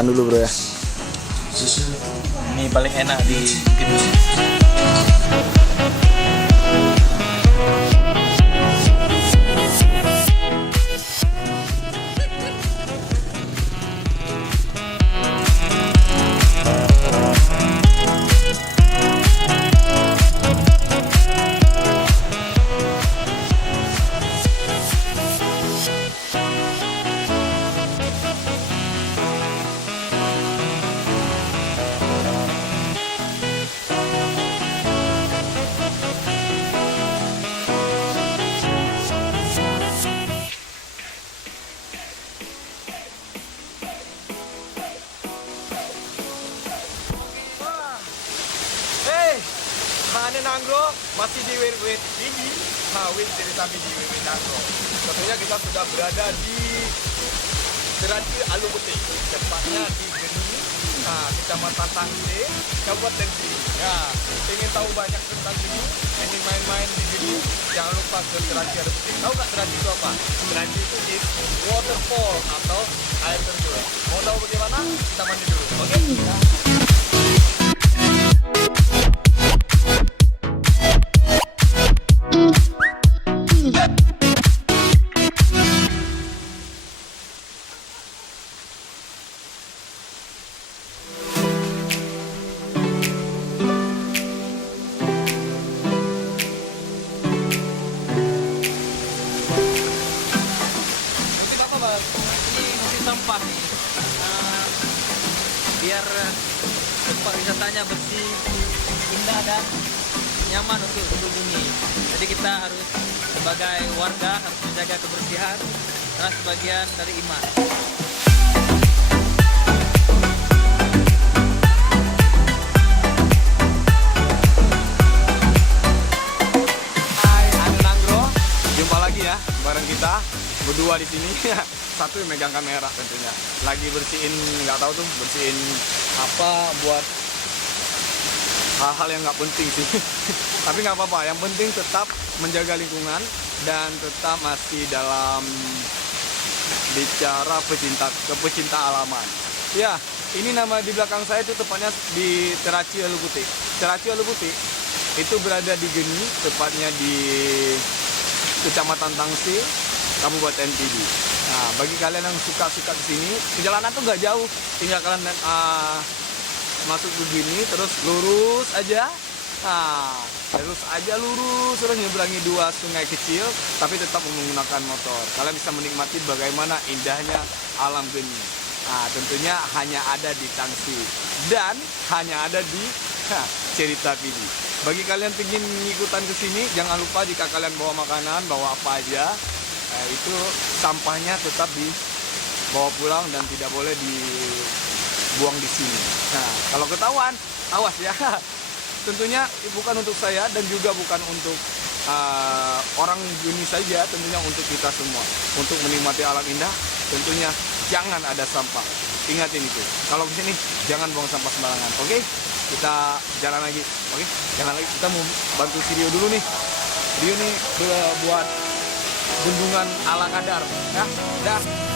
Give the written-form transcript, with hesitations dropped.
Makan dulu bro ya. Ini paling enak di Kudus. Hane Nanggro masih di Win-Win ini, Win cerita di Win-Win Nanggro. Tentunya kita sudah berada di Teraci Alu Putih, tepatnya di Geni, Kecamatan Tangse, Kabupaten Geni. Ya, ingin tahu banyak tentang Geni, ingin main-main di Geni, jangan lupa ke Teraci Alu Putih. Tahu nggak Teraci itu apa? Teraci itu is waterfall atau air terjun. Mau tahu bagaimana? Kita mandi dulu, oke? Sampah nih, biar tempat wisatanya bersih, indah dan nyaman untuk dikunjungi. Jadi kita harus sebagai warga harus menjaga kebersihan karena sebagian dari iman. Hai, Anu Nanggro, jumpa lagi ya bareng kita berdua di sini. Satu yang megang kamera tentunya, lagi bersihin, nggak tahu tuh bersihin apa buat hal-hal yang nggak penting sih. Tapi nggak apa-apa, yang penting tetap menjaga lingkungan dan tetap masih dalam bicara pecinta alaman. Ya, ini nama di belakang saya itu tepatnya di Teraci Alu Putih. Teraci Alu Putih itu berada di Geni, tepatnya di Kecamatan Tangse, Kabupaten Pidi. Nah, bagi kalian yang suka-suka ke sini, perjalanan tuh nggak jauh, tinggal kalian masuk begini, terus lurus aja. Nah, lurus menyeberangi dua sungai kecil, tapi tetap menggunakan motor. Kalian bisa menikmati bagaimana indahnya alam Geni. Nah, tentunya hanya ada di Tangsi dan hanya ada di Cerita Pidi. Bagi kalian yang ingin ikutan ke sini, jangan lupa jika kalian bawa makanan, bawa apa aja. Itu sampahnya tetap dibawa pulang dan tidak boleh dibuang di sini. Nah, kalau ketahuan, awas ya. Tentunya bukan untuk saya dan juga bukan untuk orang Geni saja, tentunya untuk kita semua. Untuk menikmati alam indah, tentunya jangan ada sampah. Ingatin itu. Kalau di sini jangan buang sampah sembarangan. Oke? Kita jalan lagi. Oke? Jalan lagi. Kita mau bantu si Rio dulu nih. Rio nih buat bendungan ala kadar ya. Dah.